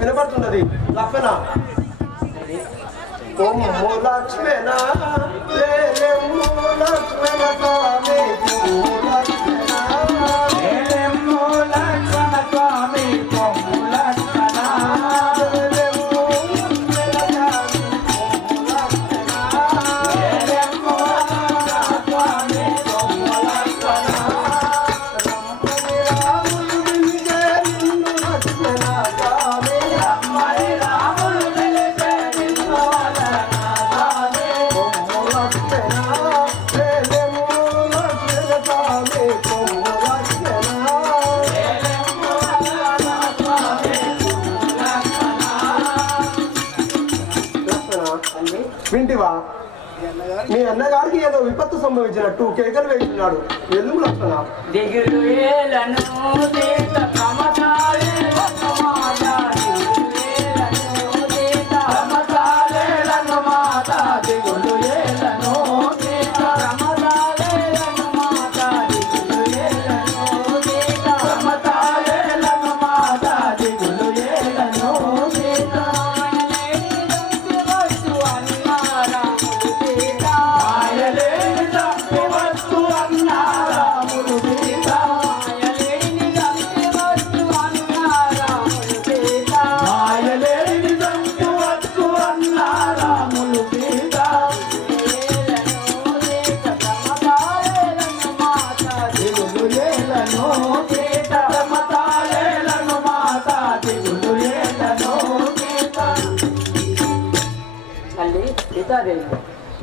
వినపడుతున్నది లక్షణ లక్ష్మణ వింటివా మీ అన్నగారికి ఏదో విపత్తు సంభవించినట్టు కేకలు వేస్తున్నాడు. ఎందుకు లక్షణ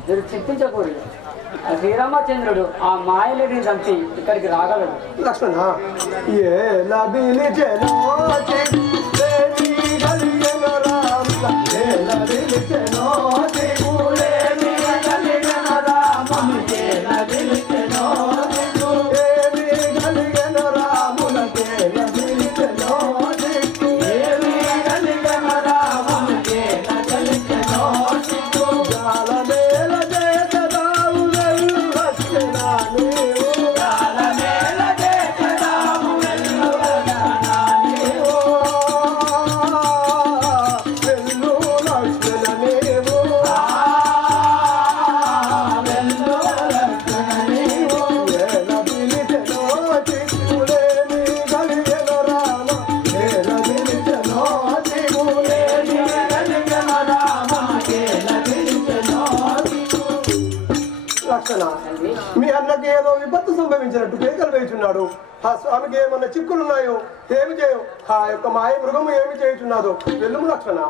మీరు చింతించకూడదు. శ్రీరామచంద్రుడు ఆ మాయలేని చంపి ఇక్కడికి రాగలడు. లక్ష్మణ Ah లక్షణ మీ అన్నకి ఏదో విపత్తు సంభవించినట్టు కేకలు వేయుచున్నాడు. ఆ స్వామికి ఏమన్నా చిక్కులున్నాయో ఏమి చేయవు, ఆ యొక్క మాయ మృగము ఏమి చేయుచున్నాదో వెళ్ళుము లక్షణ.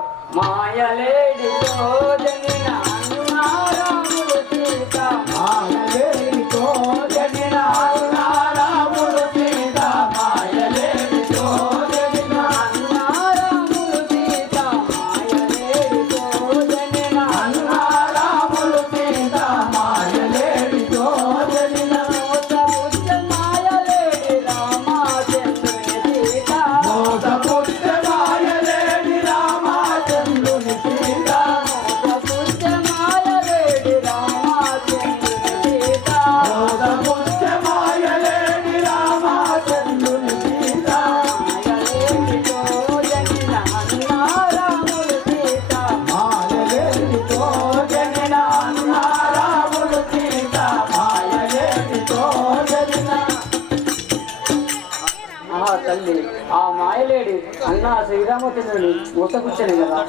తల్లి ఆ మాయలేడి అన్న శ్రీరామచంద్రుని ఊసకూర్చని కదా.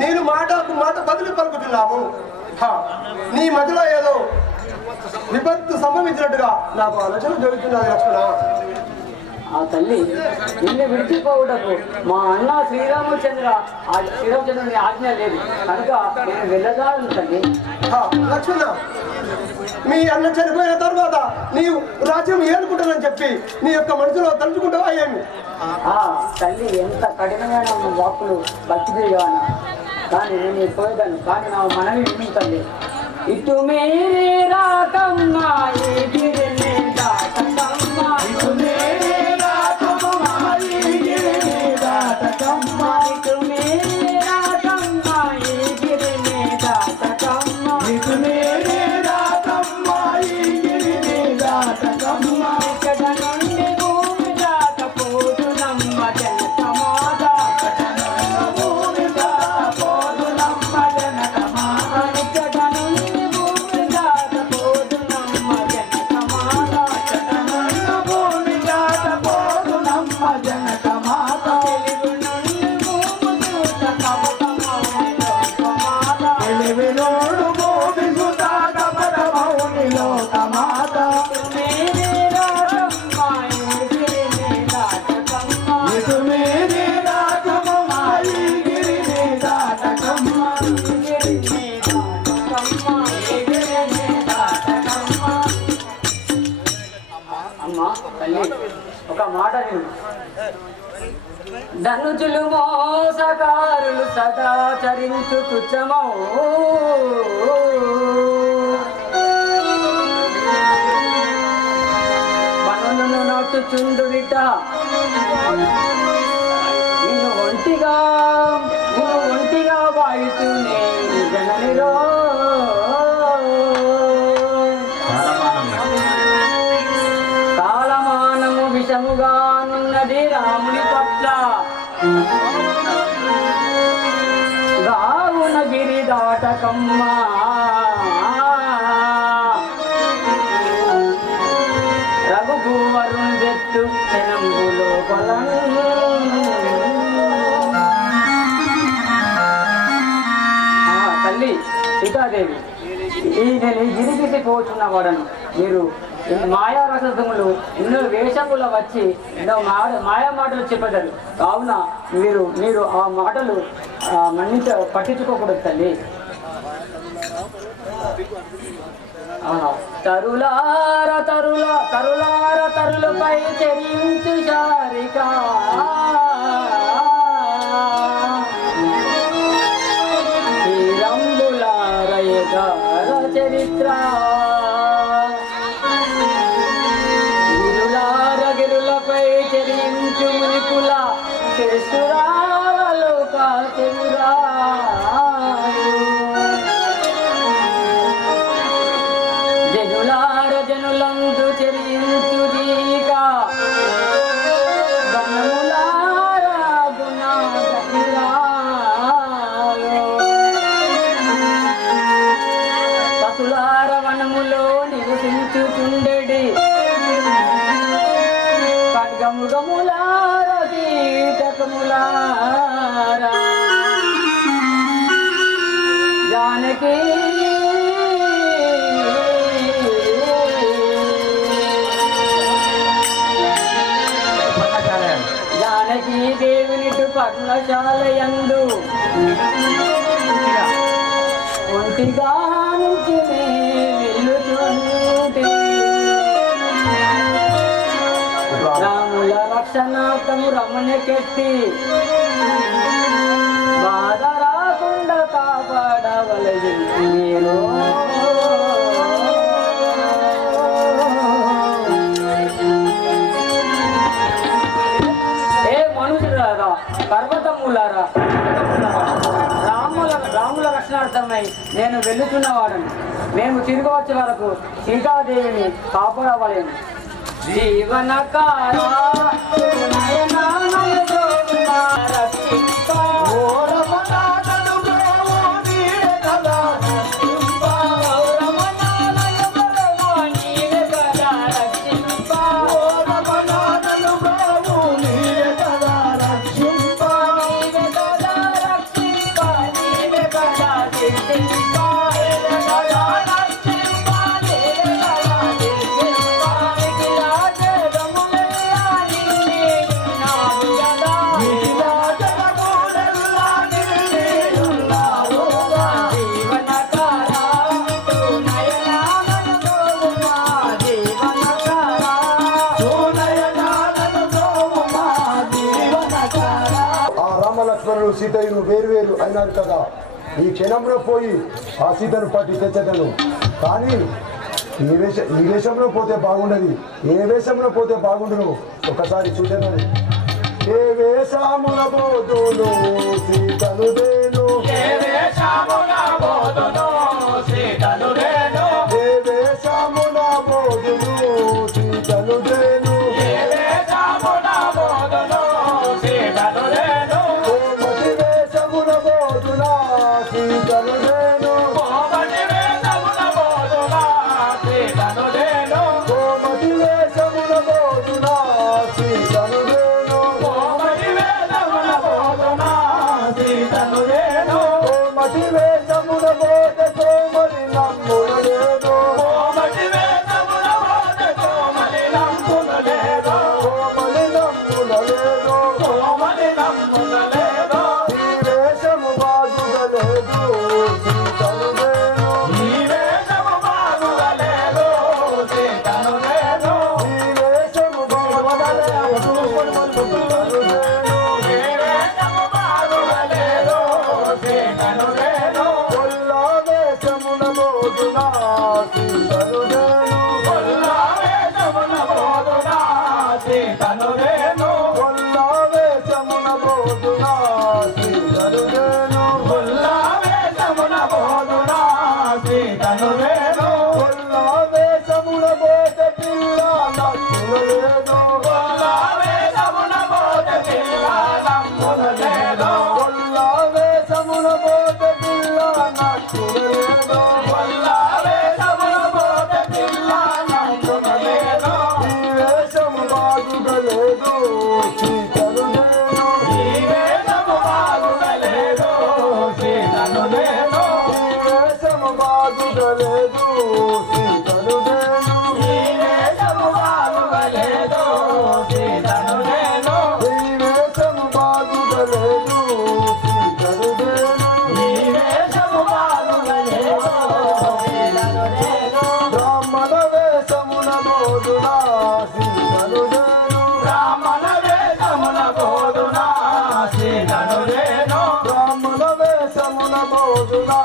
నేను మాటకు మాట బదులు పలుకుతున్నావు. నీ మధ్యలో ఏదో విపత్తు సంభవించినట్టుగా నాకు ఆలోచన జరుగుతున్నది లక్ష్మణ. ఆ తల్లి నిన్ను విడిచిపోవుటకు మా అన్న శ్రీరామచంద్రుని ఆజ్ఞ లేదు కనుక నేను వెళ్ళదాను తల్లి. లక్ష్మణ, మీ అన్న చనిపోయిన తర్వాత నీవు రాజ్యం ఏలుకుంటానని చెప్పి నీ యొక్క మనసులో తలుచుకుంటావా ఏమి? తల్లి ఎంత కఠినమైన వాక్కులు భక్తిగాను కానీ నేను పోయేదాన్ని కానీ నా మనవి విని తల్లి. ఇటు మేరే రాకమ్మా ఒక మాట ధనుజులు మోసకారులు సదా చరించు తుచ్చమౌ పనులను నటుచుండుట నిన్ను ఒంటిగా వాయుతూనే జననిరో విషముగానున్నది రాముని పట్ల గావున గిరి దాటకమ్మా రఘుభూవరుని జట్టు క్షణంబులో తల్లి సీతాదేవి నేను గిరిగిసి పోతున్న వాడను. మీరు మాయారసములు ఎన్నో వేషములు వచ్చి ఎన్నో మాయా మాటలు చెప్పగలరు. కావున మీరు ఆ మాటలు పట్టించుకోకూడదు తల్లి. తరులార తరులపై చెరించు శారిక రంగులారయగార చరిత్ర గిరులపై చెరించు మునికుల శిశురావలు కాచెమురా జనులందు చెరించు దీక గణములార పశులార వనములో నివసించుచుండెడి ఖడ్గముగములార కీటకములార జానకి జానకి దేవునిటు పర్ణశాలయందు ఒంటిగా నుంచి వెళ్ళుచుంటి రాముల రక్షణార్థము రమణకెత్తి బాధ రాకుండా కాపాడవలసి మీరు పర్వతములారా రాముల రక్షణార్థమై నేను వెళ్ళుచున్నవాడను. మేము తిరిగి వచ్చే వరకు సీతాదేవిని కాపాడవలేను. జీవనకారా సీతయ్యను వేరు అయినారు కదా. ఈ క్షణంలో పోయి ఆ సీతను పట్టి తెచ్చదను. కానీ ఈ వేషంలో పోతే బాగుండదు, ఏ వేషంలో పోతే బాగుండును ఒకసారి చూసేదని. ఏ వేషమున పోదును సీతను దేను, ఏ వేషమున పోదును సీతను దేను, ఏ వేషమున పోదును సీతను దేను, ఏ వేషమున పోదును సీతను దేను, కోమటి వేషమున పోదునా సీతను దేను, కోమటి వేషమున పోదునా సీతను దేను, కోమటి వేషమున పోదునా సీతను దేను, కోమటి వేషమున పోదునా సీతను దేను, కోమటి వేషమున పోదునా వేషమున బోధునా సీతను నేను బ్రాహ్మణ వేషమున బోధునా సీతను నేను బ్రాహ్మణ వేషమున బోధునా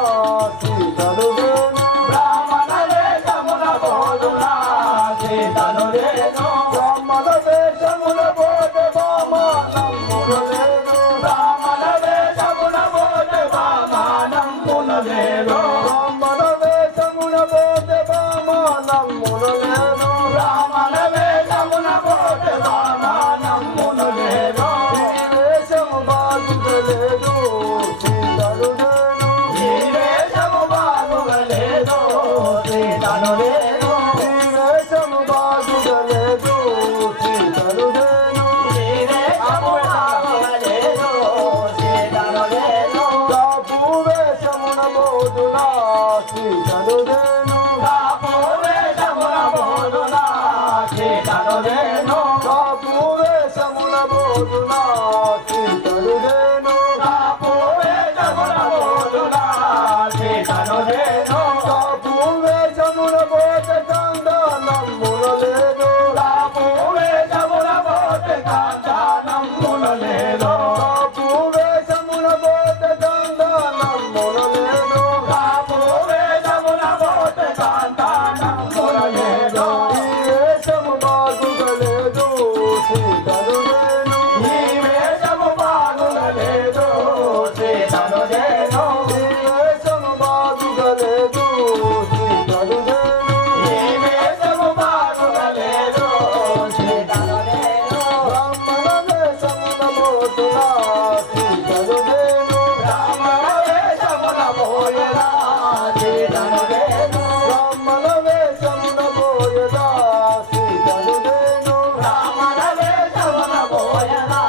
సీతను నేను బ్రాహ్మణ వేషమున బోధునా సీతను నేను బ్రాహ్మణ వేషమున బోధ బామానమ్మును నేను బ్రాహ్మణ వేషమున బోధ బామానమ్మును నేను బ్రాహ్మణ వేషమున బోధ బామానమ్మును నేను బ్రాహ్మణ వేషమున బోధ బామానమ్మును నేను ఈ వేషము బాగుండలేదు సీతను నేను ఈ వేషము బాగులేదు సీతను నేను ఈ వేషము బాగుండలేదు సీతను నేను ఈ వేషము బాగులేదు సీతను నేను కాపు వేషమున బోధునా సీతను నేను కాపు వేషమున బోధునా సీతను నేను కాపు వేషమున బోధునా సీతను నేను కాపు వేషమున బోధునా సీతను నేను కాపు వేషమున బోధ కందనమ్మున లేదు కాపు వేషమున బోధ కాంచనమ్మున లేదు కాపు వేషమున బోధ కందనమ్మున లేదు కాపు వేషమున బోధ కాంచనమ్మున లేదు ఈ వేషము బాగుగలేదు సీతను నేను ఈ వేషము బాగులేదు సీతను నేను ఈ వేషము బాగుగలేదు సీతను నేను ఈ వేషము బాగులేదు సీతను నేను బ్రాహ్మణ వేషమున బోధునా సీతను నేను బ్రాహ్మణ వేషమున బోయనా సీతను నేను బ్రాహ్మణ వేషమున బోయదా సీతను నేను బ్రాహ్మణ వేషమున బోయనా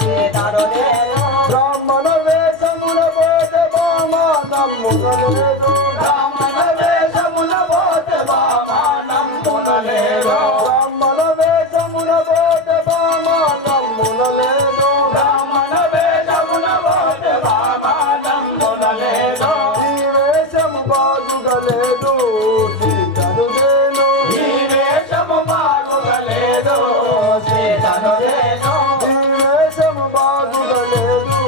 సీతను నేను బ్రాహ్మణ వేషమున బోధ బామానమ్మున లేదు బ్రాహ్మణ వేషమున బోధ బామానమ్మున లేదు బ్రాహ్మణ వేషమున బోధ బామానమ్మున లేదు బ్రాహ్మణ వేషమున బోధ బామానమ్మున లేదు ఈ వేషము బాగుగలేదు సీతను నేను ఈ వేషము బాగులేదు సీతను నేను ఈ వేషము బాగుగలేదు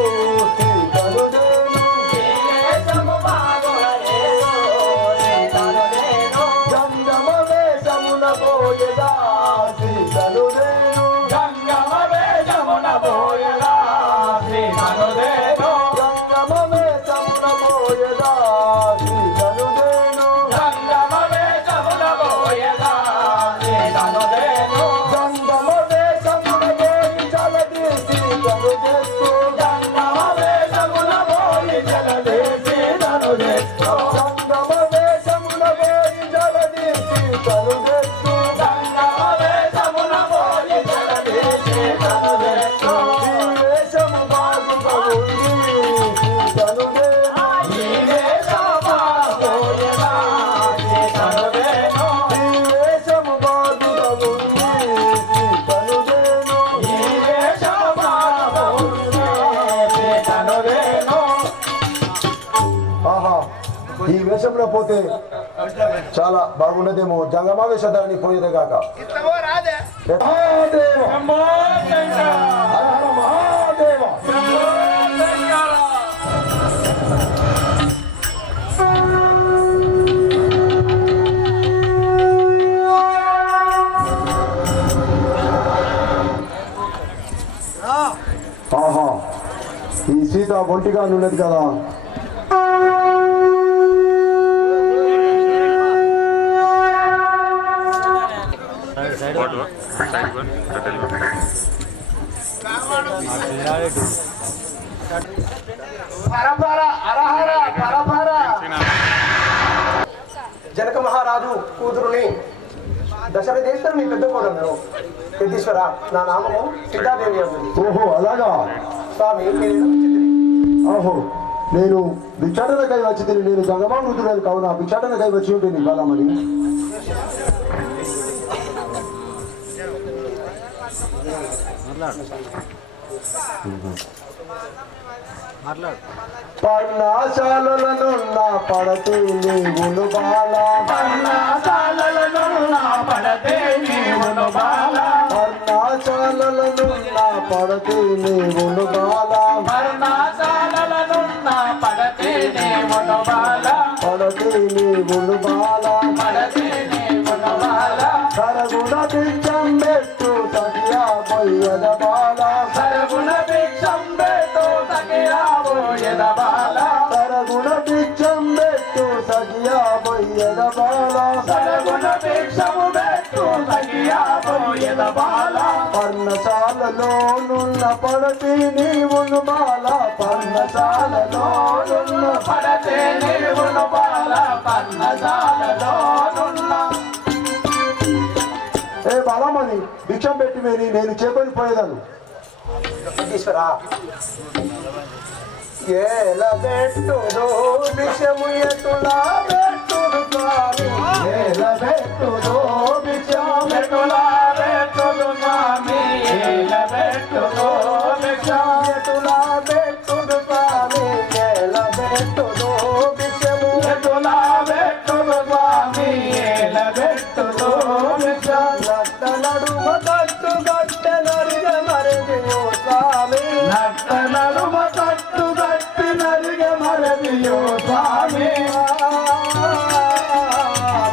సీతను నేను ఈ వేషము బాగులేదు సీతను నేను గంగమ వేషమున బోయదా సీతను నేను గంగమ వేషమున బోయలా సీతను నేను గంగమ వేషమున బోయదా సీతను నేను గంగమ వేషమున బోయలా సీతను నేను గంగమ వేషమున బోయి చలది సీతను తెస్తూ గంగమ వేషమున బోయి జలది సీతను తెస్తూ గంగమ వేషమున బోయి చలది సీతను తెస్తూ గంగమ వేషమున బోయి జలది సీతను తెస్తూ ఈ వేషము బాగుగా ఉంది సీతను నేను ఈ వేషము బాగోయలా సీతను నేను ఈ వేషము బాగుగా ఉంది సీతను నేను ఈ వేషము బాగోయలా సీతను నేను ఆహా ఈ వేషంలో పోతే చాలా బాగుండదేమో జంగమ వేషధారిని పోయేదే కాక మహాదేవ హర హర మహాదేవ ఆహా ఈ సీత ఒంటిగా ఉన్నది కదా పరపర అరహర పరపర జనక మహారాజు కూతురుని దశరథేశ్వరుని పెద్ద కోడలు పెద్దీశ్వర నా నామము సీతాదేవి అన్నది. ఓహో అలాగా స్వామి మీరు ఎలా వచ్చింది? ఓహో నేను భిక్షాటనకై వచ్చి తిని నేను గంగమా వృద్ధుడని కావున భిక్షాటనకై వచ్చి ఉంటుంది బాలమని పర్ణశాలలనున్న పడతి నీవును బాల పర్ణశాలలనున్న పడతి నీవును బాల పర్ణశాలలనున్న పడతి నీవును బాల పర్ణశాలలనున్న పడతి నీవును బాల పడతి నీవును బాల పడతి నీవును బాల సరగుణ బిచ్చం పెట్టు సఖియా బొయ్యద బాల సరగుణ భిక్షం పెట్టు సఖియా బోయద బాల సరగుణ బిచ్చం పెట్టు సఖియా బొయ్యద బాల సరగుణ భిక్షము పెట్టు సఖియా బోయద బాల పర్ణశాలలోనున్న పడతి నీవును బాల పర్ణశాలలోనున్న పడతే నీవును బాల పర్ణశాలలోనున్న ఏ బలమని భిక్షం పెట్టి మేని నేను చేపని పోయేదాను ఈశ్వరా ఏల పెట్టుదో విషము ఎటులా పెట్టుడు స్వామి ఏల పెట్టుదో భిక్షం పెట్టులా పెట్టుడు స్వామి ఏల పెట్టుదో భిక్షం ఎటులా పెట్టుడు స్వామి ఏల పెట్టుదో విషము పెట్టులా పెట్టుడు స్వామి ఏల పెట్టుదో భిక్షం నట్ట నడుమ కట్టు గట్టె నరిగ మరిదియో స్వామి నట్ట నడుమ కట్టు గట్టి నరిగ మరదియో స్వామి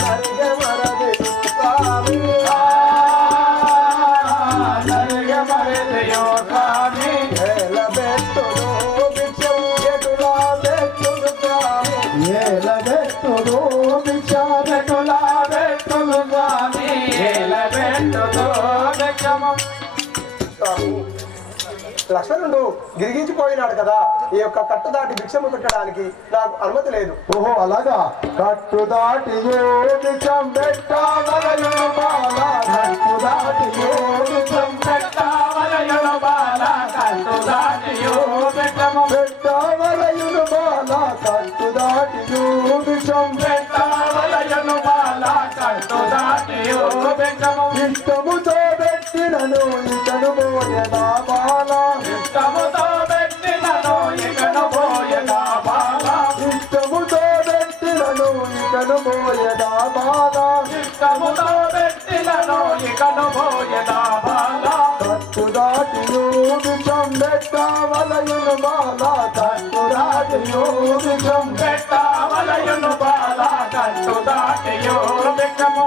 నరిగ మరదియో స్వామి నరిగ మరదియో స్వామి ఏల పెట్టుదో విషము ఎటులా పెట్టుడు స్వామి ఏల పెట్టుదో భిక్షం పెట్టులా పెట్టుడు స్వామి ఏల పెట్టుదో భిక్షము స్వామి లక్ష్మణుడు గిరిగించిపోయినాడు కదా ఈ యొక్క కట్టు దాటి భిక్షము పెట్టడానికి నాకు అనుమతి లేదు. ఓహో అలాగా కట్టు దాటి భిక్షం పెట్టావలయు బాల కట్టు దాటి భిక్షం పెట్టావలయును బాల కట్టు దాటియో భిక్షము పెట్టావలయును బాల కట్టు దాటి భిక్షం పెట్టావలయును బాల కట్టు దాటియో భిక్షము ఇష్టముతో పెట్టినను ఇతను పోయదా బాల ఇష్టముతో పెట్టినను ఇకను పోయదా బాల ఇష్టముతో పెట్టినను ఇతను పోయదా బాల ఇష్టముతో పెట్టినను ఇకను పోయదా బాల కట్టు దాటి భిక్షం పెట్టావలయును బాల కట్టు దాటి భిక్షం పెట్టావలయును బాల కట్టు దాటియో భిక్షము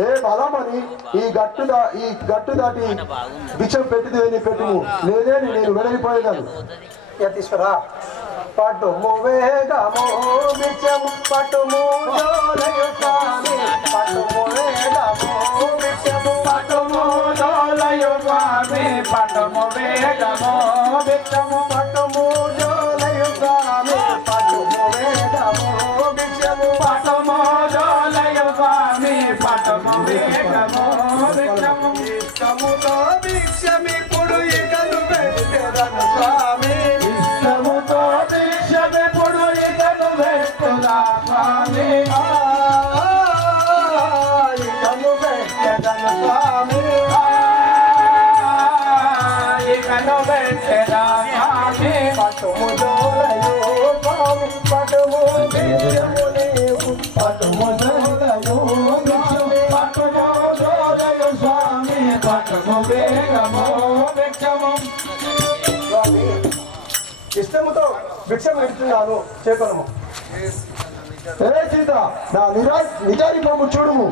ఏ బలమని ఈ గట్టు దాటి భిక్షం పెట్టిదేని పెట్టుము లేదేని నేను వెడలిపోయేదాను యతీశ్వర పటుము వేగము భిక్షము పటుము జోలయు స్వామి పటుము వేగము భిక్షము పటుము జోలయు స్వామి పటుము వేగము భిక్షము పటుము జోలయు స్వామి పటుము వేగము భిక్షము పటుము జోలయు స్వామి పటుము వేగము భిక్షము ఇష్టముతో భిక్షమిప్పుడు ఇకను పెట్టెదను స్వామి ఇష్టముతో దీక్షమిప్పుడు ఇతను వేస్తున్నా స్వామి ఇకను పెట్టెదను స్వామి ఇకను పెట్టెదా స్వామి పటుము జోలయు స్వామి పటుము భిక్షము నీవు పటుము జోలయు భిక్షము పటుము జోలయు స్వామి పటుము వేగము భిక్షము స్వామి ఇష్టముతో భిక్షము ఇస్తున్నాను చేపలము ఏ సీత నా నిజాని పొమ్ము చూడుము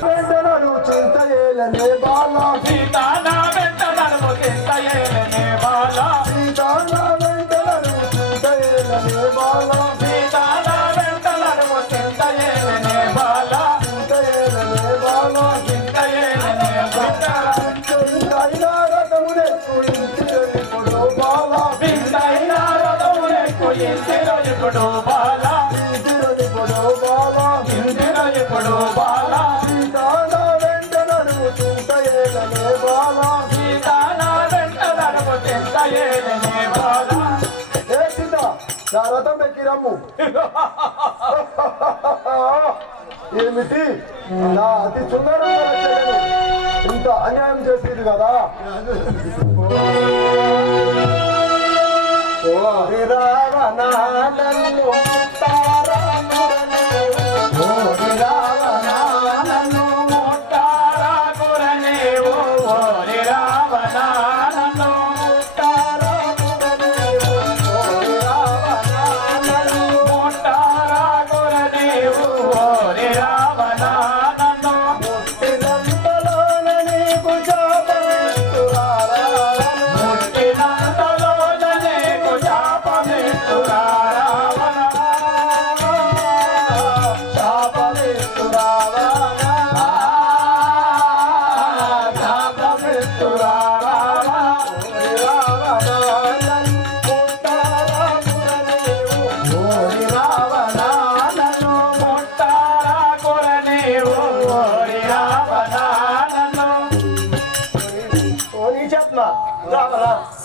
వెంటనను చింత ఏలనే బాల సీతానా వెంట నడుము చింతయేలనే బాల సీతానా వెంటనను చింత ఏలనే బాల సీతానా వెంట నడుము చింతయేలనే బాల చింత ఏలనే బాల చింతయేలనే బాల ఇంతైనా రథమునెక్కు ఇంటికెళ్ళిప్పుడు బాల వింతైన రథమునెక్కు ఇంటిలో ఇప్పుడు బాల ఇంటికెళ్ళిప్పుడు బాల ఇంటిలో ఇప్పుడు బాల సీతానా వెంటనను చింత రమ్ము. ఏమిటి నా అతి సుందరమైన చెల్లెలు ఇంత అన్యాయం చేసేది కదా. ఓరి రావణ నన్ను తారామురని, ఓరి రావణ నన్ను ముట్టారాకురని ఓరి రావణ నన్ను తారామురని, ఓరి రావణ నన్ను ముట్టారాకురని ఓరి రావణ నన్ను ముట్టినంతలోన నీకు శాపమిస్తురారా, ముట్టినంతలోన నీకు శాపమిస్తురారా శాపమిస్తురారా.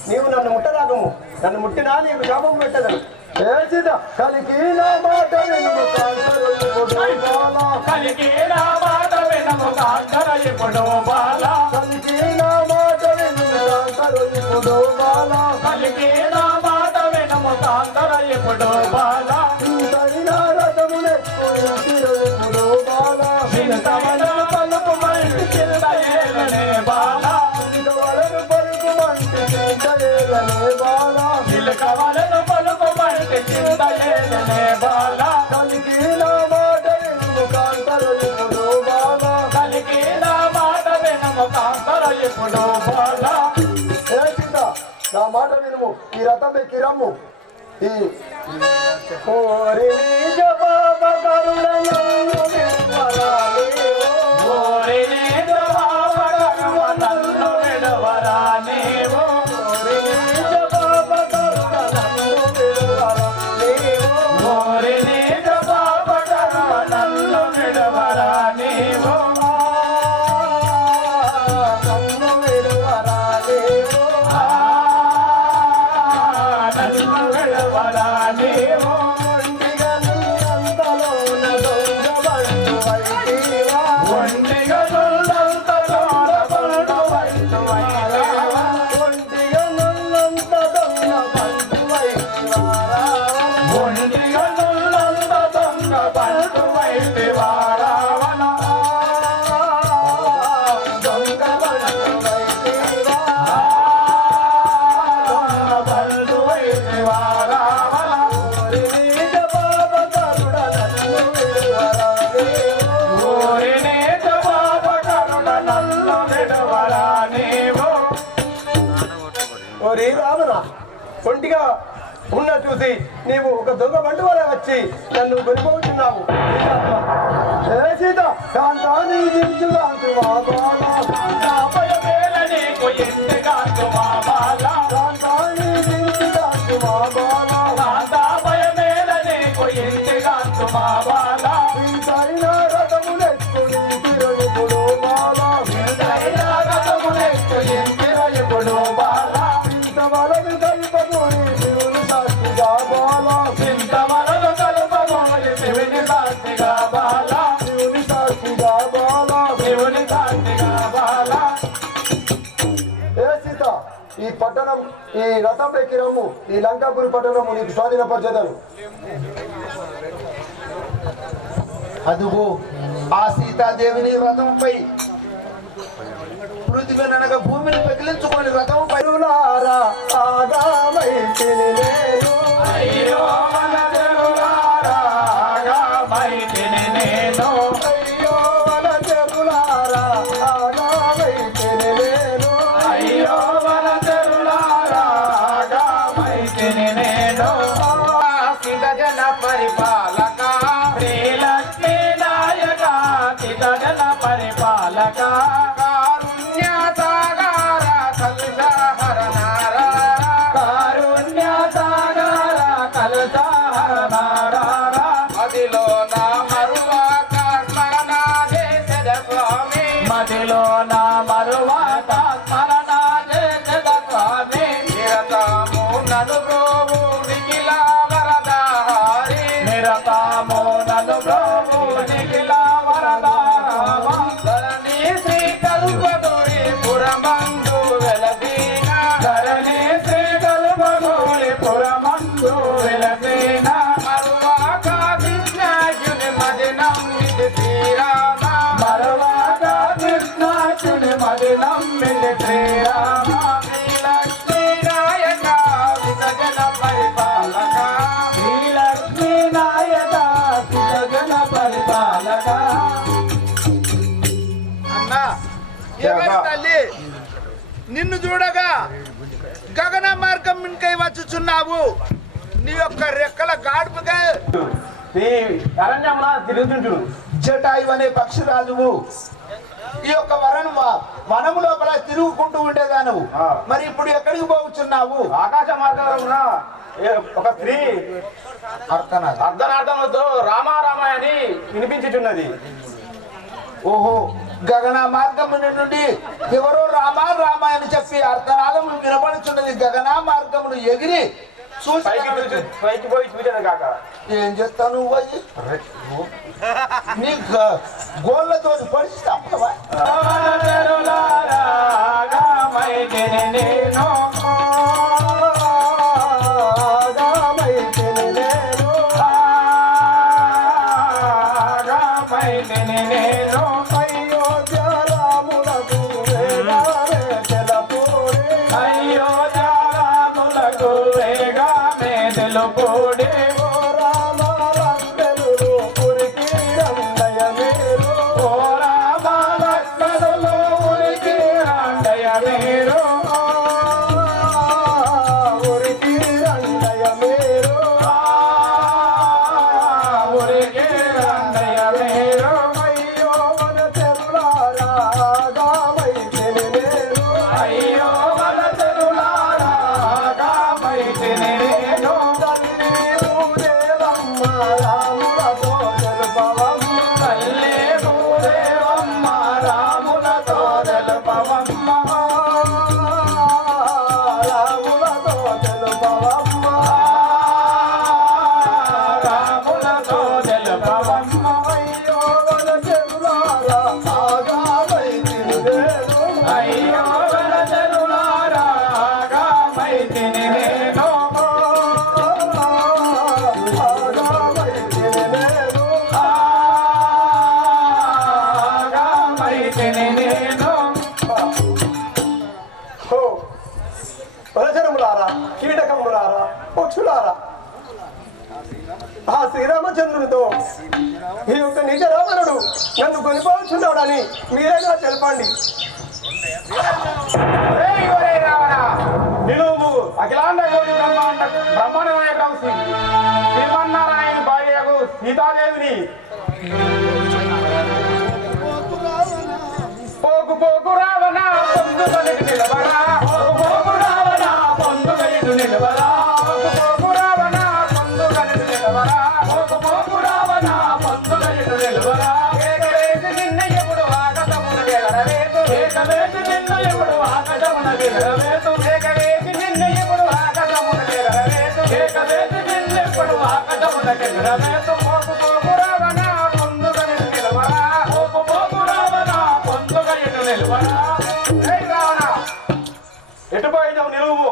నీవు నన్ను ముట్టరాకము, నన్ను ముట్టినా నీకు శాపం పెట్టదను. ఏ సీత కలికి నా మాట వినుము కాంతరొల్లిపుడు బాల. కలికి నా మాట వినము కాంతర ఇప్పుడు బాల కలికి నా మాట వినుము కాంతరొల్లిపుడు బాల. కలికి నా మాట వినము కాంతర ఇప్పుడు బాల ఇంతైనా రథమునెక్కుని తిరుగిపుడు బాల. చింతమన పలుకు మంచి చింతయేలనే బాల ఇంతవరకు పలుకు మంచి చింతయేలనే బాల. చిలకవలను పలుకు మంచి చింతయేలనే బాల కలికి నా మాట వినుము కాంతరొల్లిపుడు బాల. కలికి నా మాట వినము కాంతర ఇప్పుడు బాల ఏ సీత నా మాట వినుము, ఈ రథం ఎక్కి రమ్ము. ఈ ఓరి నిజ పాప కరుణ నన్ను విడువరాలి, ఓరి నీదు బావగరువ నన్ను విడువరా నీవు ఓరి నిజ పాప కరుణ నన్ను విడువరాలి. ఓరి నీదు బావగరువ నన్ను విడువరా నీవు నన్ను విడువరాలి. నన్ను విడువరా నీవు ఒంటిగా నున్నంతలోన దొంగ బంటువైతివా, ఒంటిగా నున్నంతలోన బంటువైతివా. ఒంటిగా నున్నంత దొంగ బంటువైతివారా. ఒంటిగా నున్నంత దొంగ బంటువైతివా రావణ. దొంగ బంటువైతివా, దొంగ బంటువైతివా రావణ. ఓరి నిజ పాప కరుణ నన్ను విడువరాలి. ఓరి నీదు బావగరువ నన్ను విడువరా నీవు ఓరి రావణ, ఒంటిగా ఉన్న చూసి నీవు ఒక దొంగ బంటు వల్ల వచ్చి నన్ను కొనిపోతున్నావు. ఏ సీత కాంతాన్ని దించుగాంచు మా బాల. నాపై వేల నీకు ఎంతగాంచు మా బాల కాంతాన్ని దించుగాంచు మా బాల. నాపై వేల నీకు ఎంతగాంచు మా బాల ఇంతైనా రథమునెక్కుని తిరుగిపుడు బాల. రథమునెక్కు ఎంతిరయుడు బాల ఇంతవరకు కల్పముని శివుని సాక్షిగా బాల. చింతమలను కలుపమోయి శివుని సాక్షిగా బాల శివుని సాక్షిగా బాల. శివుని సాక్షిగా బాల ఏ సీత ఈ పట్టణం ఈ రథం ఎక్కి రమ్ము, ఈ లంకాపురి పట్టణము నీకు స్వాధీనపరిచేదను. అదుగో ఆ సీతాదేవిని రథంపై పృథివీననగా భూమిని పెకిలించుకొని రథంపై పరులారా ఆగామైతిని నేను, అయ్యో మన చెరులారా ఆగామైతిని నేను అయ్యో వన చెరులారా ఆగామైతిని నేను. అయ్యో మన చెరులారా ఆగామైతిని నేను జన పరిపాలక శ్రీలక్ష్మీ నాయక చితజన పరిపాలక కారుణ్య సాగర కలుషహరనార కారుణ్య సాగర కలసాహరనారా మదిలో నా మరువాక స్మరణ చేసెద స్వామి మదిలో నా మరువాత స్మరణ చేసెద స్వామి నిరతము నలు ప్రోవు నిఖిల వరదాహార రామో నన్ను బ్రోవు నిఖిల వరదా రామ ధరణి శ్రీ కల్పగౌరి పురమందు వెలసిన ధరణి శ్రీ కల్పగౌరి పురమందు వెలసిన మరువాక కృష్ణాచుని మదినం ఇది శ్రీరామ మరువాక కృష్ణాచుని మదినం ఇది శ్రీరామ శ్రీలక్ష్మీ నాయక విసజన పరిపాలక శ్రీలక్ష్మీ నాయక విసజన పరిపాలక అన్నా ఎవరి తల్లి నిన్ను చూడగా గగన మార్గం మిన్కై వచ్చుచున్నావు నీ యొక్క రెక్కల గాడుపుగా ఈ అరణ్యంలో తిరుగుతుంటు జటాయు అనే పక్షిరాజువు ఈ యొక్క వనము లోపల తిరుగుకుంటూ ఉండేదానవు మరి ఇప్పుడు ఎక్కడికి పోవచ్చున్నావు ఆకాశ మార్గంలో ఒక స్త్రీ అర్థనాథ అర్ధనార్థంతో రామారామ అని వినిపించుచున్నది. ఓహో గగన మార్గము నుండి ఎవరో రామా రామ అని చెప్పి అర్థనాదము వినబడుచున్నది గగన మార్గమును ఎగిరి చూసి పైకి పోయి చూసేది కాక ఏం చేస్తావు నువ్వు అయ్యి నీ గోళ్ళతో పరిచి తప్పవా వనచరములారా కీటకములారా పక్షులారా ఆ శ్రీరామచంద్రునితో ఈ యొక్క నిజ రావణుడు నన్ను కొనిపోవచ్చున్నాడని మీరైనా తెలపండి. నిలువు అఖిలాండ యోగి బ్రహ్మాండ నాయకుడు శ్రీమన్నారాయణ భార్యకు సీతాదేవిని పోకు పోకు రావణ పొందు కలిగి నిలబడా పోకు రావణ పొందు కలిగి నిలబడా పోకు రావణ పొందు కలిగి నిలబడా పోకు రావణ పొందు కలిగి నిలబడా ఏకవేసి నిన్న ఎప్పుడు ఆకాశమున ఎగరవేతు ఏకవేసి నిన్న ఎప్పుడు ఆకాశమున ఎగరవేతు ఏకవేసి నిన్న ఎప్పుడు ఆకాశమున ఎగరవేతు ఏకవేసి నిన్న ఎప్పుడు ఆకాశమున ఎగరవేతు పోకు పోకు రావణ పొందు కలిగి నిలబడా పోకు రావణ పొందు కలిగి నిలబడా జై రావణ ఎటు పోయినావు నిలువు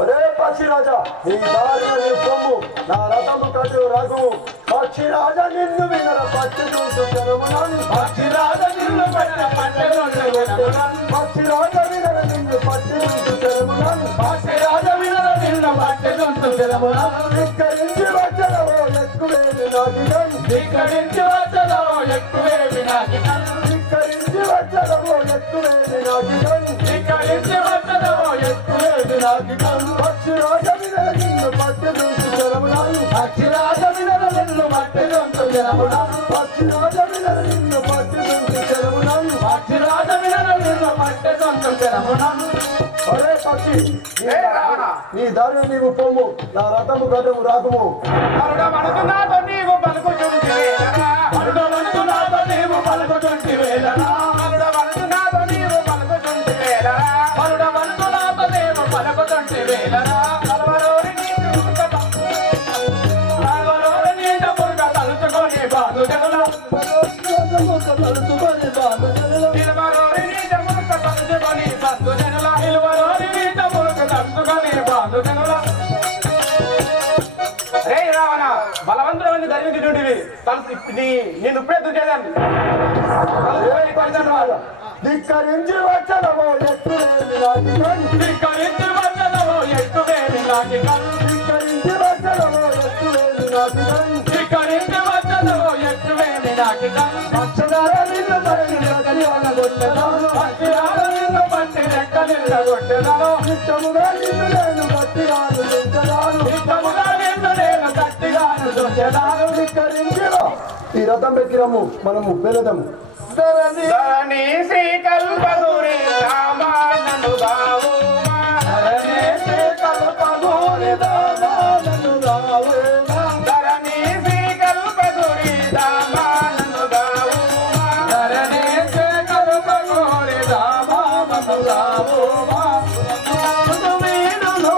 అరే పక్షిరాజా నీ దారి పొమ్ము నా రథము కట్టు రఘువు పక్షిరాజా నిన్ను వినర పచ్చి చూసు జనమునను పక్షిరాజ నిన్ను పట్టిన పక్షిరాజా వినర నిన్ను పచ్చి చూసు జనమునను పక్షిరాజ వినర నిన్ను పట్టి చుంటు జలమునను ధిక్కరించి వచ్చరవో ఎక్కువేది నాటిగన్ ధిక్కరించి వచ్చదవో ఎక్కువేవి నాకినను ధిక్కరించి వచ్చరవో ఎక్కువేది నాటిగన్ ధిక్కరించి వచ్చదవో ఎక్కువేవి నాకినను పక్షిరాజా వినర నిన్ను పచ్చి చూసు జనమునను పక్షిరాజ వినర నిన్ను పట్టి చుంటు జలమునను పక్షిరాజా వినర నిన్ను పచ్చి చూసు జనమునను పక్షిరాజ వినర నిన్ను పట్టి చుంటు జలమునను అరే పక్షి ఏ రావణ నీ దారి నీవు పొమ్ము నా రథము కట్టము రాకము అరుడమనుకున్నాతో నీవు పలుకుచుంటి వేలనా అరుడమనుకున్నాతో నీవు పలుకుచుంటి వేలనా అరుడమనుకున్నాతో నీవు పలుకుచుంటి వేలనా అరుడమనుకున్నాతో నీవు పలుకుచుంటి వేలనా కలవరోరి నీటి పురుగ మంది ధరించుంటివి నేను ఇప్పుడే దుర్చేదాన్ని ధిక్కరించి వచ్చనమో ఎత్తువేమి నాటికన్ ధిక్కరించి వచ్చనమో ఎత్తువేమి నాటికన్ ధిక్కరించి వచ్చనమో ఎత్తువేమి నాటికన్ ధిక్కరించి వచ్చనమో ఎత్తువేమి నాటికన్ అక్షరాల నిన్ను పట్టి రెక్కలిల్లగొట్టెదను అక్షరాల నిన్ను పట్టి రెక్కలిల్లగొట్టెదను నిత్యముగా నిన్ను నేను గట్టిగాను దుంచదాను నిత్యముగా నిన్ను నేను గట్టిగాను దుంచెదాను ధిక్కరించిలో ఈ రథం ఎక్కిరము మనము వెళదాము ధరణి శ్రీకల్పదురి రామానను గావుమా ధరణి శ్రీకల్పదురి రామానను గావుమా ధరణి శ్రీకల్పదురి రామానను గావుమా ధరణి శ్రీకల్పదురి రామానను గావుమా మీనును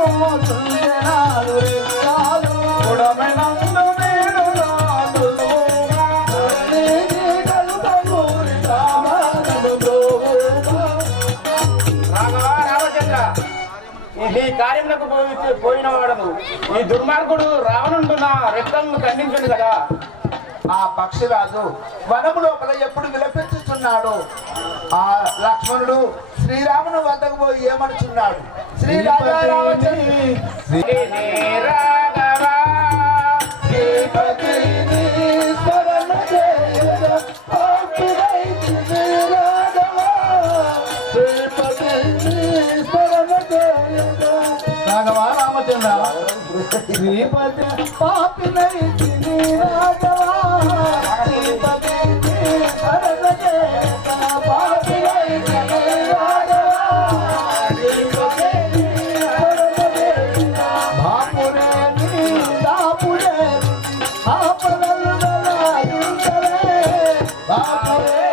తుంజనాలు రిక్కాలు ఉడమెనందు మీనును తుల్లుమా ఈ కార్యములకు పోయిన వాడము ఈ దుర్మార్గుడు రావణుడు నా రెక్కలను ఖండించుంది కదా. ఆ పక్షిరాజు వనము లోపల ఎప్పుడు విలపించుచున్నాడు. ఆ లక్ష్మణుడు శ్రీరాముని వద్దకు పోయి ఏమనుచున్నాడు? శ్రీరాజా రాఘవ రామచంద్ర శ్రీపతి పాపినై రాఘవ శ్రీపతి పాపినై బాపురే దాపురే ఆపదలు బాపురే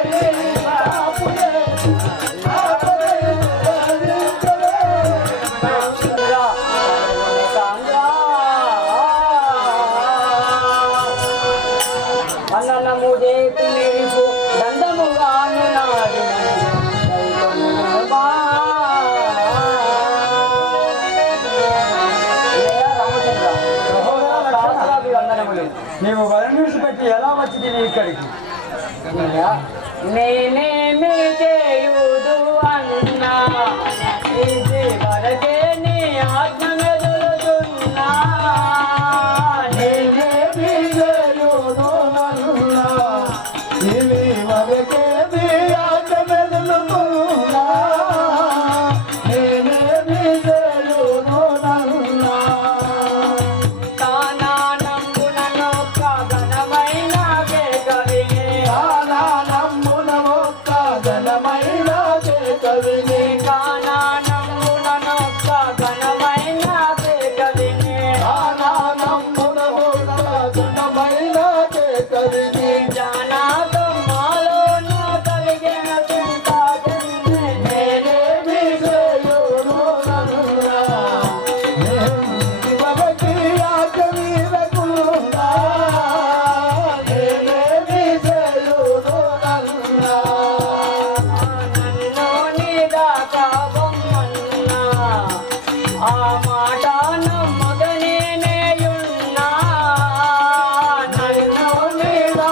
నీవు వరణ్యూసి పెట్టి ఎలా వచ్చింది ఇక్కడికి? నేనేమి చేయుదు అన్నా ఇది వరకే నీ ఆత్మ మెదులుతున్నా. నేనేమి చేయుదు అన్నా ఇవి వరకే నీ ఆత్మ మెదులుతున్నా. నేనేమి చేయుదు అన్నా మాట నమ్మగనేయున్నా నన్ను నీదా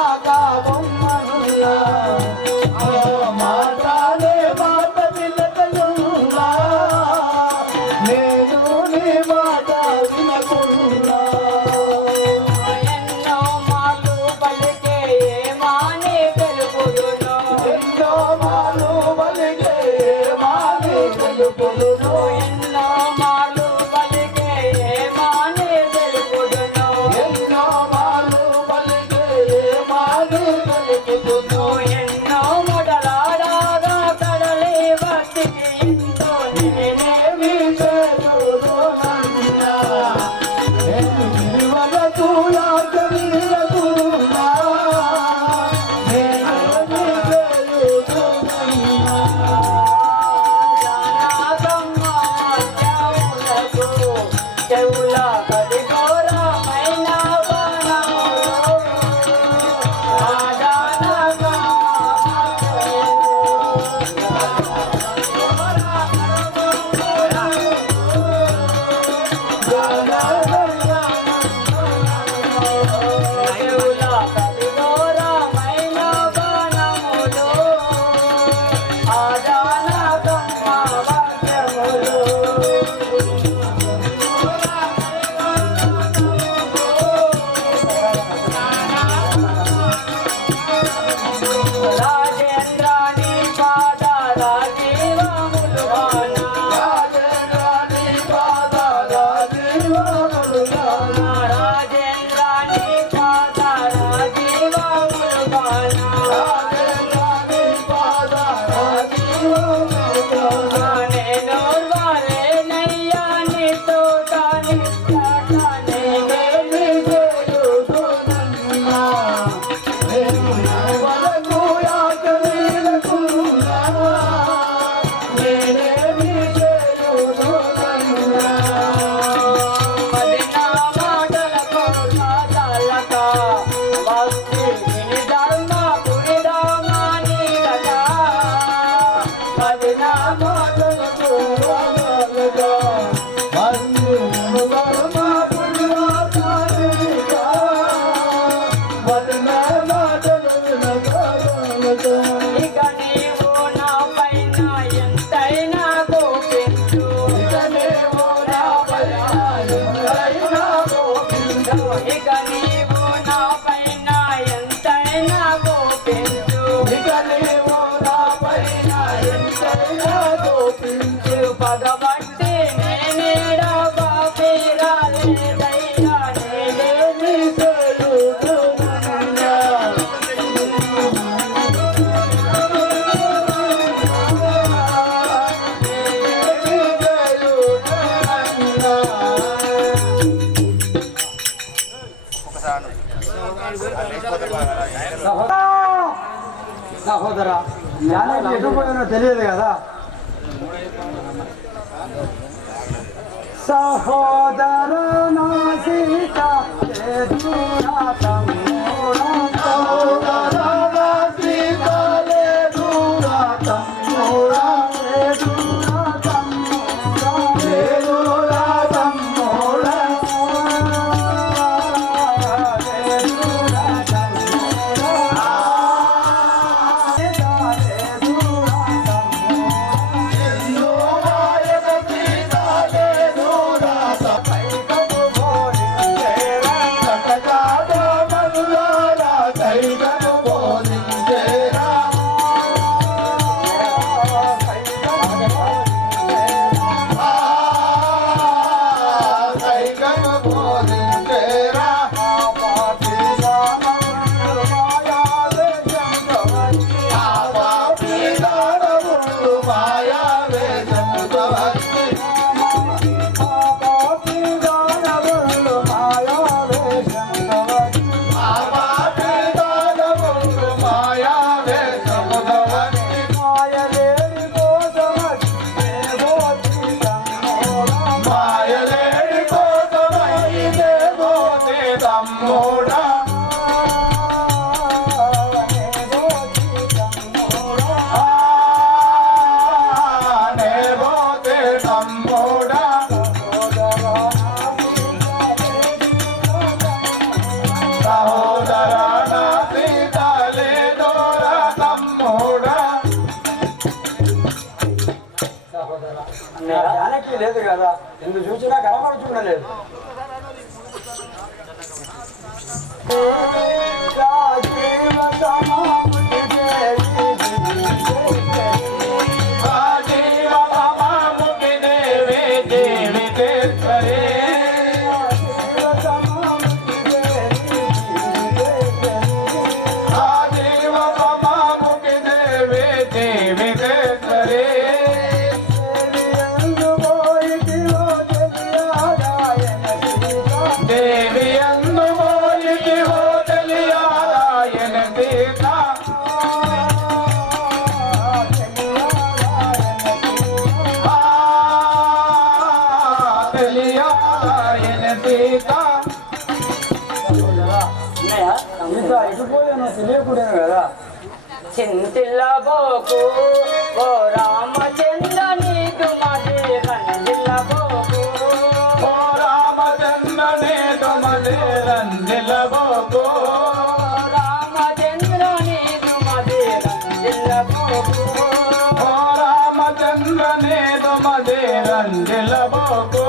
సహోదరా జానకి ఎటు పోయినో తెలియదు కదా. సహోదర నా సీత లేదురా తమ్ముడా, సహోదర నా సీత లేదురా తమ్ముడా, లేదురా తమ్ముడా, లేదురా తమ్ముడా, లేదురా తమ్ముడా, జానకి లేదు కదా, ఎందుకు చూసినా కనపడుతుండలేదు. తెలియకూడదు కదా. చింతిల్లబోకు ఓ రామచంద్ర నీకు మది రంజిల్లబోకు, ఓ రామచంద్ర నీకు మది రంజిల్లబోకు, రామచంద్ర నీకు మది రంజిల్లబోకు, ఓ రామచంద్ర నీకు మది రంజిల్లబోకు,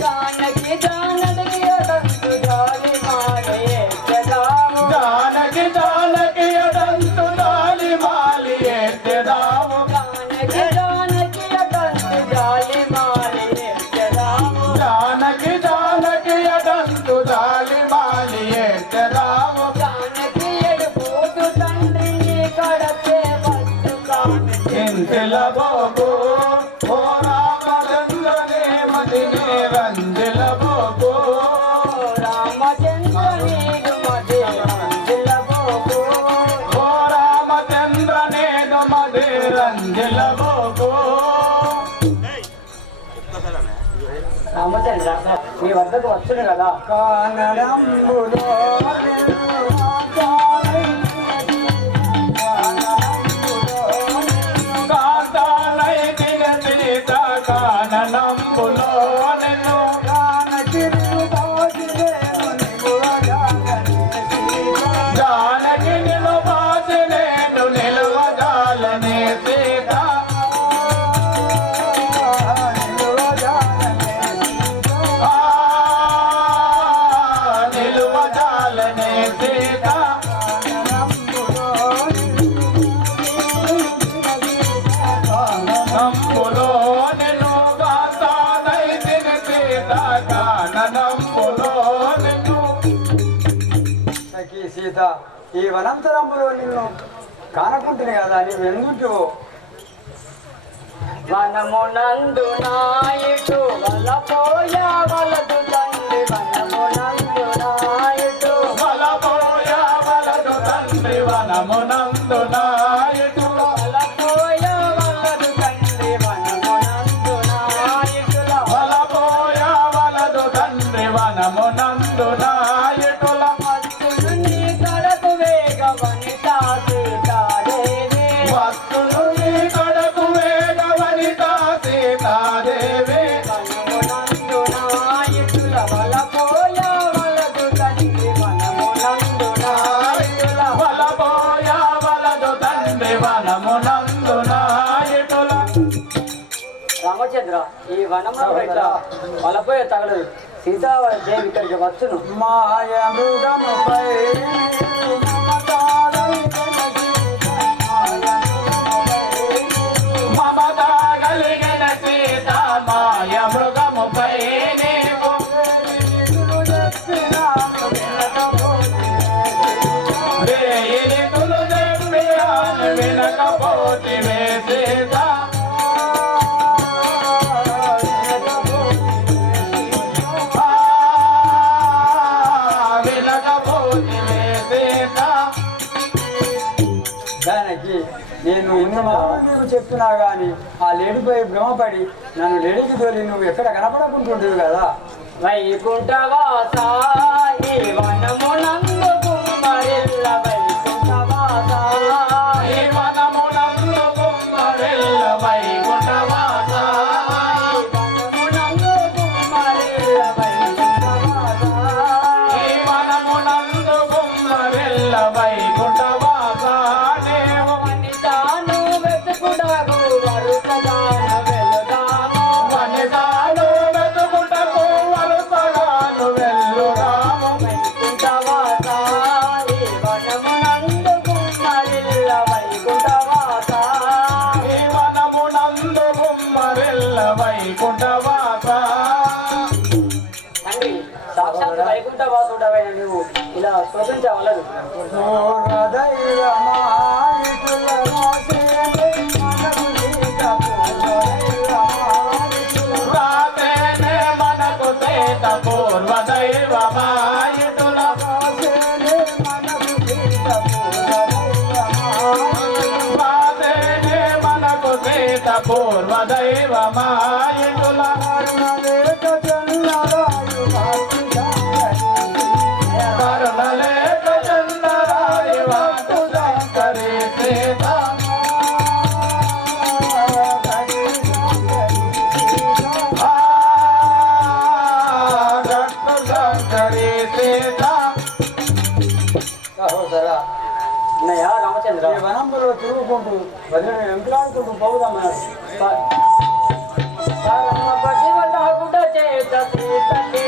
జానకి జానకి అదంతు జాలి మాయే జగాము, జానకి జానకి అదంతు జాలి మాలి ఎత్తెదాము, జానకి జానకి అదంతు జాలి మాయే జగాము, జానకి జానకి అదంతు జాలి మాలి ఎత్తెదాము, జానకి ఎడుపోతు తండ్రి నీ కడతే వస్తు కామె చింతిల్లబోకు, ఓ రామచంద్ర నీ మదిని రంజిల్లబోకు, రామచంద్ర నీకు మది రంజిల్లబోకు, ఓ రామచంద్ర నేను మది రంజిల్లబోకు. రామచంద్ర మీ వద్దకు వచ్చును కదా. కానడంబులో కాంతానైతిన సీత కాననంబులో నిన్ను, జానకి నిలుబాసి నేను నిలువజాలనే సీత, ఆ నిలువజాలనే సీత, నంబులో నిన్ను కాంతానైతిన సీత కాననంబులో నిన్ను. సఖీ సీత, ఈ వనంతరంలో నిన్ను కానకుంటుంది కదా, నీవు ఎందుకు వనమునందు నాయుడు వలపోయా వలదు తండ్రి, వనమునందు నాయుడు వనమునందు నాయకుల వలపోయ వలదు తండ్రి వనమునందు నాయకుల వలపోయ వలదు తండ్రి వనమునందు నాయకుల భక్తులు నీ కడకు వేగ వనిత సీతాదేవి భక్తులు నీ కడకు వేగ వనిత సీతాదేవి వనమునందు నాయకుల వలపోయ వలదు తండ్రి వనమునందు నాయకుల వలపోయ వలదు తండ్రి వనమునందు నాయకుల రామచంద్ర ఈ వనంలో ఇట్లా వలపోయే తగలదు సీతాదేవి ఇక్కడికి వచ్చును మాయ మృగముపై మమత కలిగిన సీత మాయ మృగముపై నీవు వేయిని తులు చెప్పియాను వినకపోతివే సీత వినకపోతివే సీత దానికి నేను ఇన్ని మాటలు నీకు చెప్తున్నా గాని ఆ లేడిపై భ్రమపడి నన్ను లేడికి తోలి నువ్వు ఎక్కడ కనపడకుంటుండేవి కదా వైకుంఠవాస ఈ వనమునందు కుమ్మరిల్ల వైకుంఠవాస ఈ వనమునందు కుమ్మరిల్ల వైకుంఠవాస వనమునందు కుమ్మరిల్ల వైకుంఠవాస ఈ వనమునందు కుమ్మరిల్ల వైకుంఠవాస దేవు వనితాను వెతుకుటకు వరుసగాన వెలుదాము వనితాను వెతుకుటకు వరుసగాను వెళ్ళుదాము వైకుంఠవాస ఈ వనమునందు కుమ్మరిల్ల వైకుంఠవాస ఈ వనమునందు కుమ్మరిల్ల వైకుంఠవాస తండ్రి సాక్షాత్ వైకుంఠవాసుడవైన నువ్వు ఇలా శోభించవలదు రాతేనే మనకు సీత పూర్వ దైవమాయుతుల రాతేనే మనకు సీత పూర్వ దైవమాయుతుల కరుణలేక చందరాయి వాటు శంకరి సీత గట్టు శంకరి సీత సహోదరా అన్నయ్య రామచంద్ర ఈ వనంలో తిరుగుకుంటూ వదిలిన వెంకలాడుకుంటూ పోదామన్నారు పతివతాకుట చేత సీతకేమి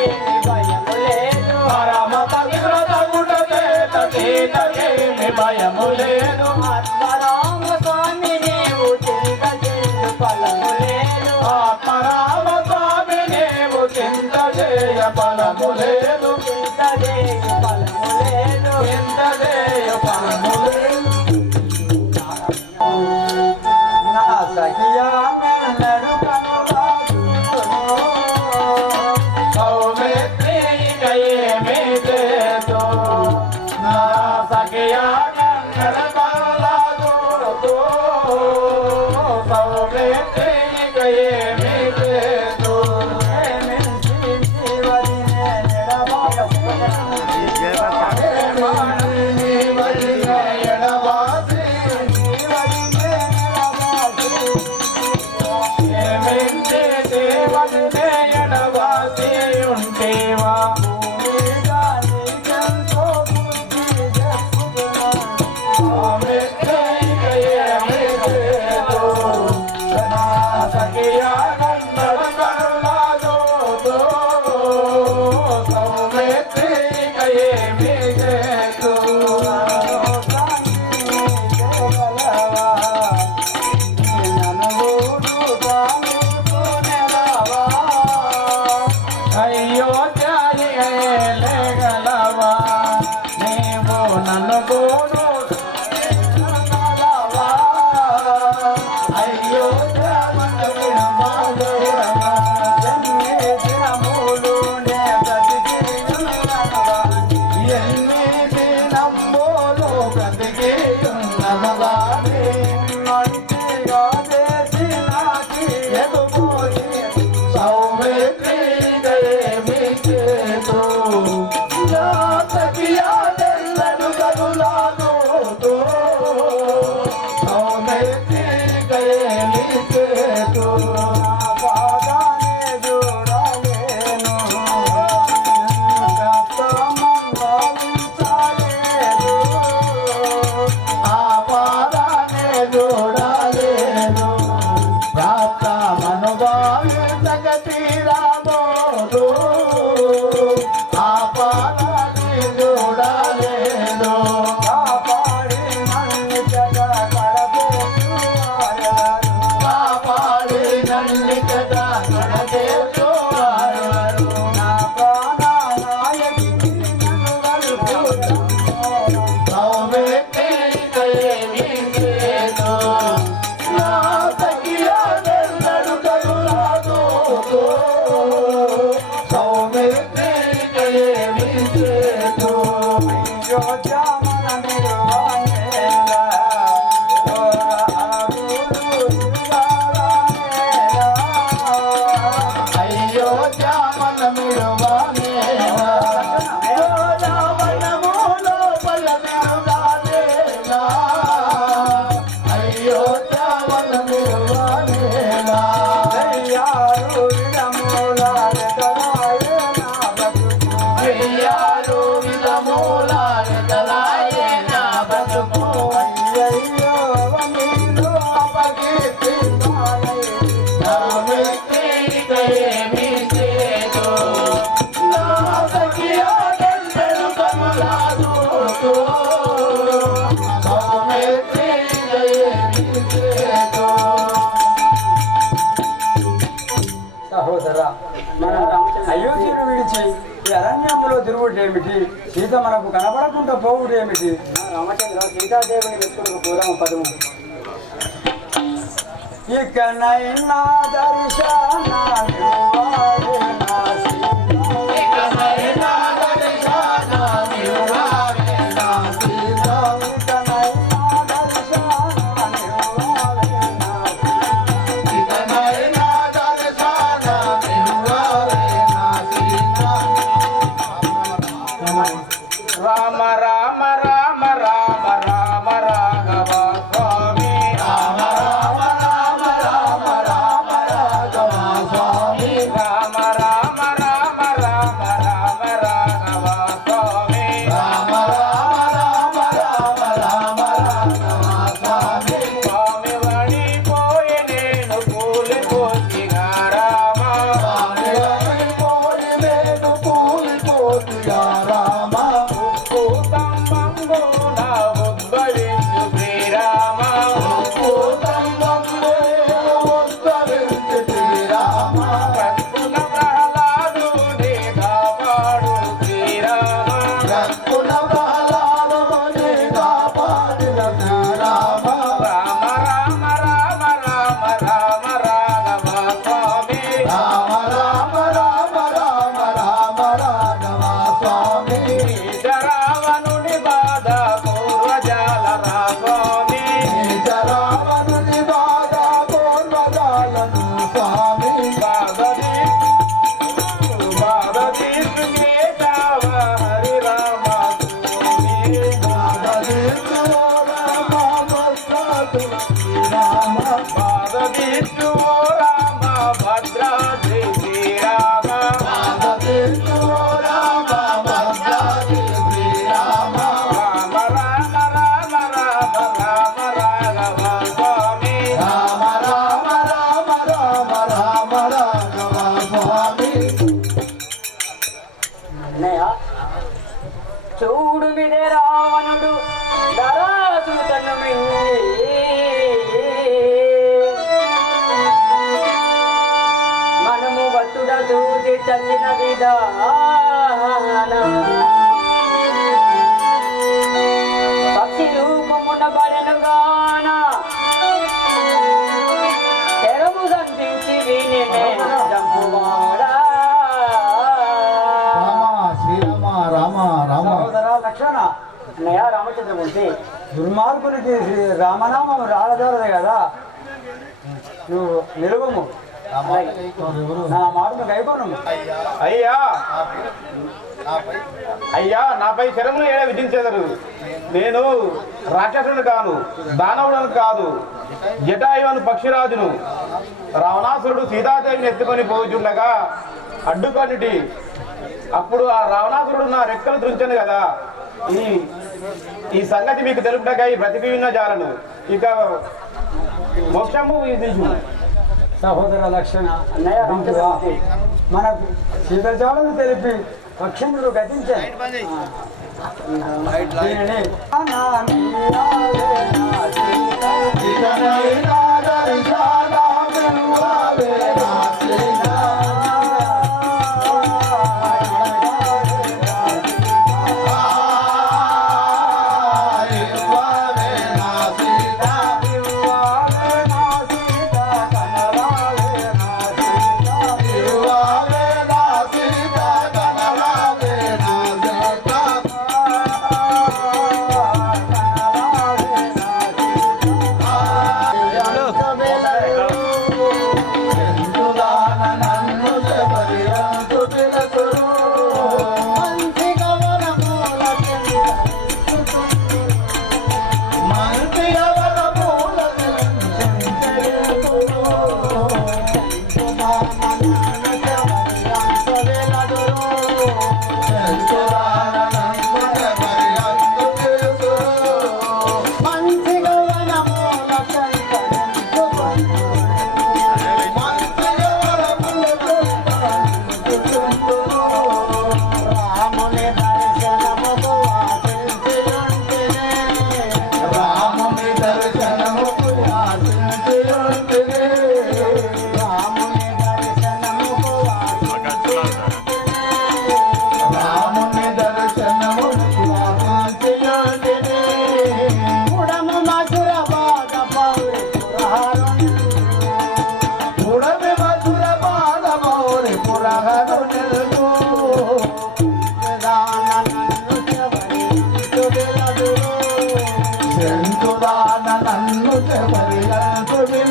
భయము లేదు పరమ పవిత్రత గుట చేత సీతకేమి భయము లేదు ఆత్మరామ స్వామి నీవు చింత చెందు ఫలము లేదు ఆత్మరామ స్వామి నీవు చింత చేయ ఫలము లేదు చింత చేయు ఫలము లేదు చింత చేయ ఫలము లేదు నా సఖియా మెల్లడు కనురాజును. సౌమిత్రి ఇక ఏమి చేతు నా సఖియా నడపలాదు సహోదరా, మనం అయోధ్యను విడిచి ఈ అరణ్యంలో తిరుగుడు ఏమిటి? సీత మనకు కనబడకుండా పోవుడు ఏమిటి? రామచంద్ర సీతాదేవిని వెతుకుడు పూర్వం పదము. ఇకనైనా దర్శనాలు వారే నా రామ రామ రామ రామ రామ రాఘవ స్వామి రామ రామ రామ రామ రామ రాఘవ స్వామి రామ రామ రామ రామ రామ రాఘవ స్వామి రామ రామ రామ రామ రామ రాఘవ స్వామి స్వామి వడిపోయి నేను కూలిపోతిగా రామ స్వామి వడిపోయి నేను కూలిపోతిగా రామ చూడు విదే రావణుడు దరాసుడు తన్ను మనము వత్తుడ చూసి చచ్చిన విధానం పక్షి రూపమున బడెనుగాన తెరము సంధించి విని చంపువాడా. సహోదరా లక్షణ, అన్నయ్య రామచంద్రమూర్తి, దుర్మార్గునికి రామనామం రాలజారదు కదా. నువ్వు నిలువము, నా మాటను గైకోను. అయ్యా అయ్యా నాపై శరములు ఏడ విధించెదరు. నేను రాక్షసుడు కాను, దానవుడను కాదు, జటాయువును పక్షిరాజును. రావణాసురుడు సీతాదేవిని ఎత్తుకొని పోచుండగా అడ్డుకొనిటి. అప్పుడు ఆ రావణాసురుడు నా రెక్కలు త్రుంచను కదా. ఈ సంగతి మీకు తెలుపుటకై బ్రతికిన్న జాలను ఇక మోక్షము విధించు. సహోదర లక్షణ, అన్నయ్య రామచంద్రమూర్తి, మనకు శీతజాలను తెలిపి పక్షములు గతించాయి. దీనిని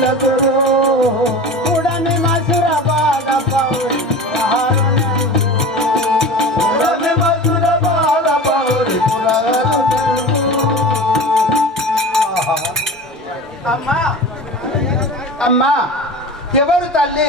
జతురు ఉడమి మసుర బాధ పౌరి ఉడమి మసుర బాధ పౌరి అమ్మా అమ్మా ఎవరు తల్లి